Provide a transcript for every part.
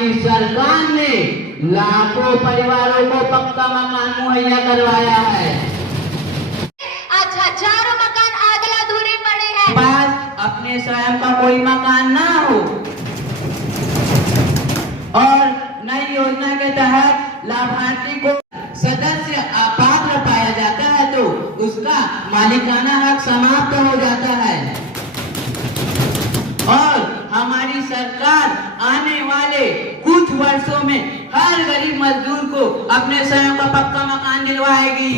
हमारी सरकार ने लाखों परिवारों को पक्का मकान मुहैया करवाया है। आज हजारों मकान आधे अधूरे पड़े हैं। बात अपने स्वयं का कोई मकान ना हो और नई योजना के तहत लाभार्थी को सदस्य अपात्र पाया जाता है तो उसका मालिकाना हक समाप्त हो जाता है और हमारी सरकार आने वाले कुछ वर्षों में हर गरीब मजदूर को अपने स्वयं का पक्का मकान दिलवाएगी।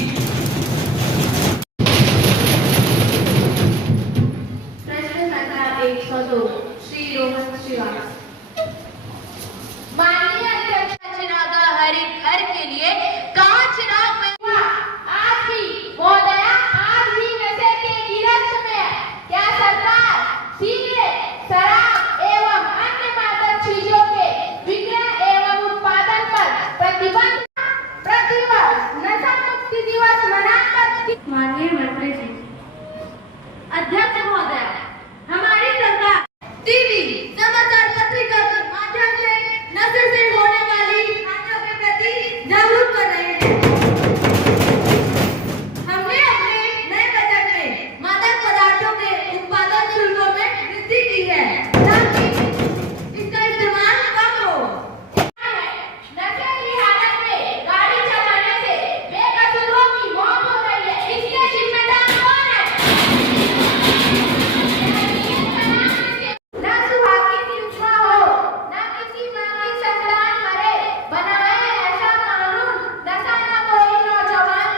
प्रश्न संख्या 102 श्री रोहन श्रीवास्तव। माननीय अध्यक्ष, चिरागा हर एक घर के लिए कहाँ चिराग में आज भी महोदया आज भी नशे के गिरफ्त में है। क्या सरकार सिगरेट, शराब एवं अन्य मादक चीजों के विक्रय एवं उत्पादन पर प्रतिबंध प्रतिवर्ष नशा मुक्ति दिवस मनाकर? माननीय मंत्री जी, अध्यक्ष महोदय, हमारी सरकार टीवी, समाचार पत्रिका के माध्यम से नशे से होने वाली हानियों के प्रति जागरूक कर रहे हैं। हमने अपने नए बजट में मादक पदार्थों के उत्पादन शुल्कों में वृद्धि की है ताकि इसका इस्तेमाल कम हो। नशे की हालत में गाड़ी चलाने से बेकसूरों की मौत हो रही है, इसके जिम्मेदार कौन है? न सुहागी नियुक्ता हो, न किसी माँ की संतान मरे, बनाए ऐसा कानून नशा न कोई नौजवान।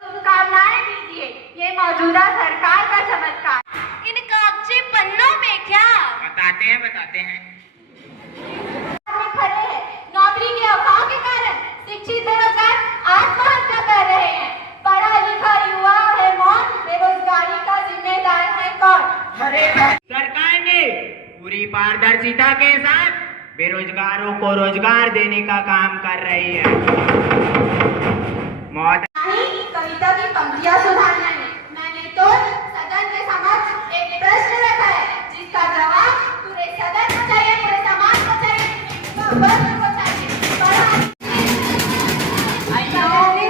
शुभकामनाएं दीजिए, ये मौजूदा सरकार का चमत्कार। इन कागजी पन्नों में क्या बताते हैं खड़े हैं। नौकरी के अभाव के कारण शिक्षित बेरोजगार आत्महत्या कर रहे हैं। पढ़ा लिखा युवा है मौन, बेरोजगारी का जिम्मेदार है कौन? सरकार ने पूरी पारदर्शिता के साथ बेरोजगारों को रोजगार देने का काम कर रही है। कविता की पंक्तियां सुधारना है। मैंने तो सदन के समक्ष एक प्रश्न रखा है जिसका जवाब पूरे सदन को चाहिए, पूरे समाज को चाहिए, वर्ग को चाहिए।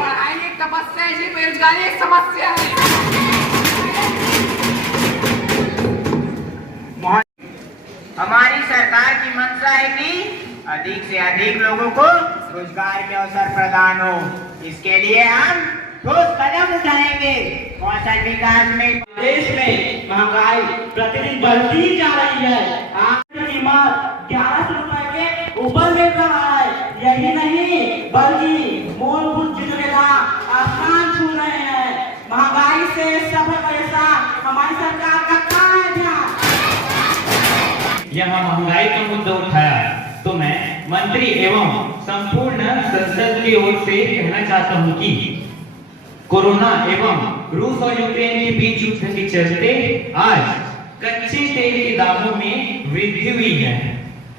पढ़ाई की तपस्या ही बेरोजगारी एक समस्या है। हमारी सरकार की मंशा है कि अधिक से अधिक लोगों को रोजगार के अवसर प्रदान हो। इसके लिए हम ठोस कदम उठाएंगे। कौशल विकास में देश में महंगाई प्रतिदिन बढ़ती जा रही है। आज की कीमत 1100 रुपए के ऊपर मिल रहा है। यही नहीं बल्कि मूलभूत जिंदगियां आसमान छू रहे हैं। महंगाई से सफर पैसा हमारी सरकार का कहाँ है ध्यान? यहाँ महंगाई का मुद्दा उठाया तो मैं मंत्री एवं संपूर्ण संसद की ओर से कहना चाहता हूँ कि कोरोना एवं रूस और यूक्रेन के बीच युद्ध के चलते आज कच्चे तेल के दामों में वृद्धि हुई है,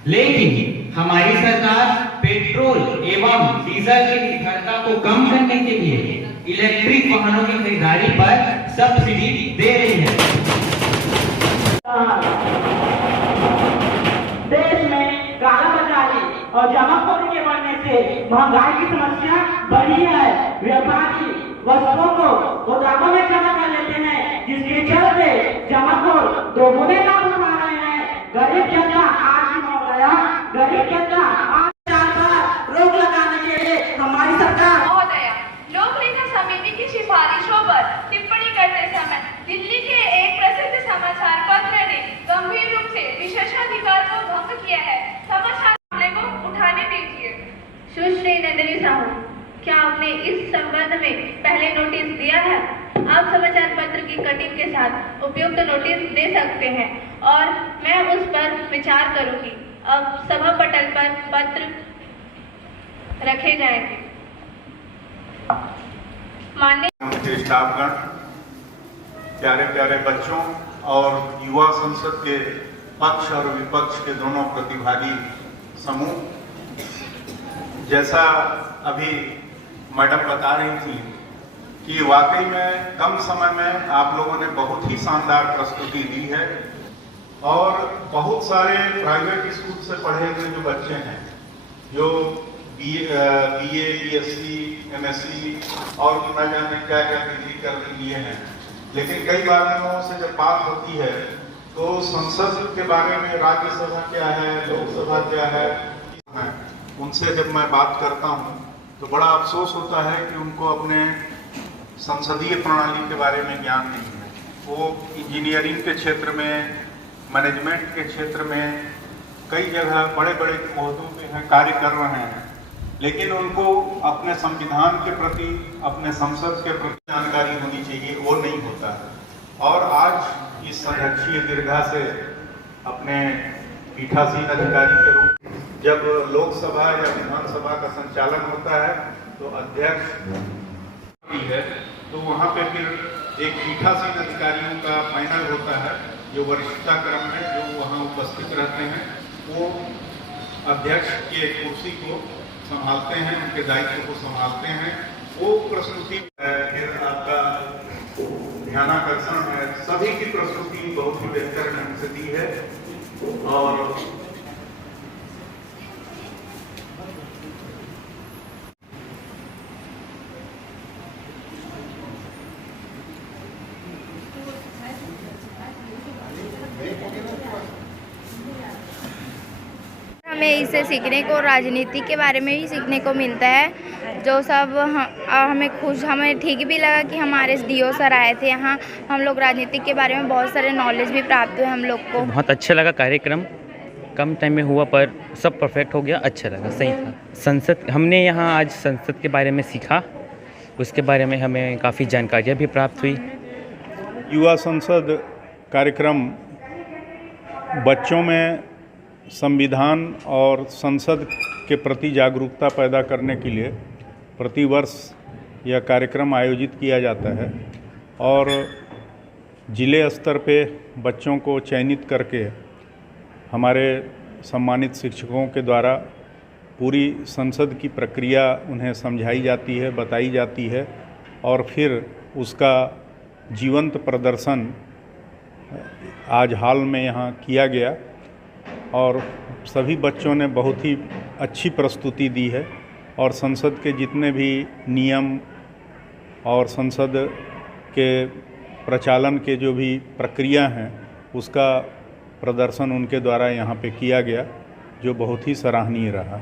लेकिन हमारी सरकार पेट्रोल एवं डीजल की निर्भरता को कम करने के लिए इलेक्ट्रिक वाहनों की खरीदारी पर सब्सिडी दे रही है। देश में कालाबाजारी और जमाखोरी के बढ़ने से महंगाई की समस्या बढ़ी है। व्यापारी वस्तुओं को गोदामों में जमा कर लेते हैं, जिसके चलते जमाखोर दोगुने लाभ उठा रहे हैं। गरीब जनता आज भी महोदया, गरीब जनता आज पर रोक लगाने के लिए हमारी सरकार महोदया, लोक लेखा समिति की सिफारिशों पर टिप्पणी करते समय दिल्ली के एक प्रसिद्ध समाचार पत्र ने गंभीर रूप से विशेषाधिकार को भंग किया है। समाचार मामले को उठाने दीजिए। सुश्री नंदिनी साहू, क्या आपने इस संबंध में पहले नोटिस दिया है? आप समाचार पत्र की कटिंग के साथ उपयुक्त नोटिस दे सकते हैं और मैं उस पर विचार करूंगी। अब सभा पटल पर पत्र रखे जाएंगे। माननीय स्टाफगण, प्यारे प्यारे बच्चों और युवा संसद के पक्ष और विपक्ष के दोनों प्रतिभागी समूह, जैसा अभी मैडम बता रही थी कि वाकई में कम समय में आप लोगों ने बहुत ही शानदार प्रस्तुति दी है और बहुत सारे प्राइवेट स्कूल से पढ़े हुए जो बच्चे हैं, जो BA, BSc, MSc और न जाने क्या क्या डिग्री कर लिए हैं, लेकिन कई बार लोगों से जब बात होती है तो संसद के बारे में, राज्यसभा क्या है, लोकसभा क्या है, उनसे जब मैं बात करता हूं तो बड़ा अफसोस होता है कि उनको अपने संसदीय प्रणाली के बारे में ज्ञान नहीं है। वो इंजीनियरिंग के क्षेत्र में, मैनेजमेंट के क्षेत्र में कई जगह बड़े बड़े ओहदों पे हैं, कार्य कर रहे हैं, लेकिन उनको अपने संविधान के प्रति, अपने संसद के प्रति जानकारी होनी चाहिए, वो नहीं होता है। और आज इस अध्यक्षीय दीर्घा से अपने पीठासीन अधिकारी के रूप में जब लोकसभा या विधानसभा का संचालन होता है तो अध्यक्ष है, तो वहाँ पे फिर एक पीठासीन अधिकारियों का पैनल होता है जो वरिष्ठता क्रम में जो वहाँ उपस्थित रहते हैं, वो अध्यक्ष के कुर्सी को संभालते हैं, उनके दायित्व को संभालते हैं। वो प्रस्तुति फिर आपका ध्यानाकर्षण है, सभी की प्रस्तुति बहुत ही बेहतर ढंग से दी है। और हमें इससे सीखने को राजनीति के बारे में भी सीखने को मिलता है, जो सब हमें ठीक भी लगा कि हमारे DO सर आए थे यहाँ। हम लोग राजनीति के बारे में बहुत सारे नॉलेज भी प्राप्त हुए हम लोग को। बहुत अच्छा लगा कार्यक्रम, कम टाइम में हुआ पर सब परफेक्ट हो गया, अच्छा लगा, सही था। संसद, हमने यहाँ आज संसद के बारे में सीखा, उसके बारे में हमें काफ़ी जानकारियाँ भी प्राप्त हुई। युवा संसद कार्यक्रम बच्चों में संविधान और संसद के प्रति जागरूकता पैदा करने के लिए प्रतिवर्ष यह कार्यक्रम आयोजित किया जाता है और जिले स्तर पे बच्चों को चयनित करके हमारे सम्मानित शिक्षकों के द्वारा पूरी संसद की प्रक्रिया उन्हें समझाई जाती है, बताई जाती है और फिर उसका जीवंत प्रदर्शन आज हाल में यहाँ किया गया और सभी बच्चों ने बहुत ही अच्छी प्रस्तुति दी है और संसद के जितने भी नियम और संसद के प्रचालन के जो भी प्रक्रिया हैं उसका प्रदर्शन उनके द्वारा यहाँ पे किया गया, जो बहुत ही सराहनीय रहा।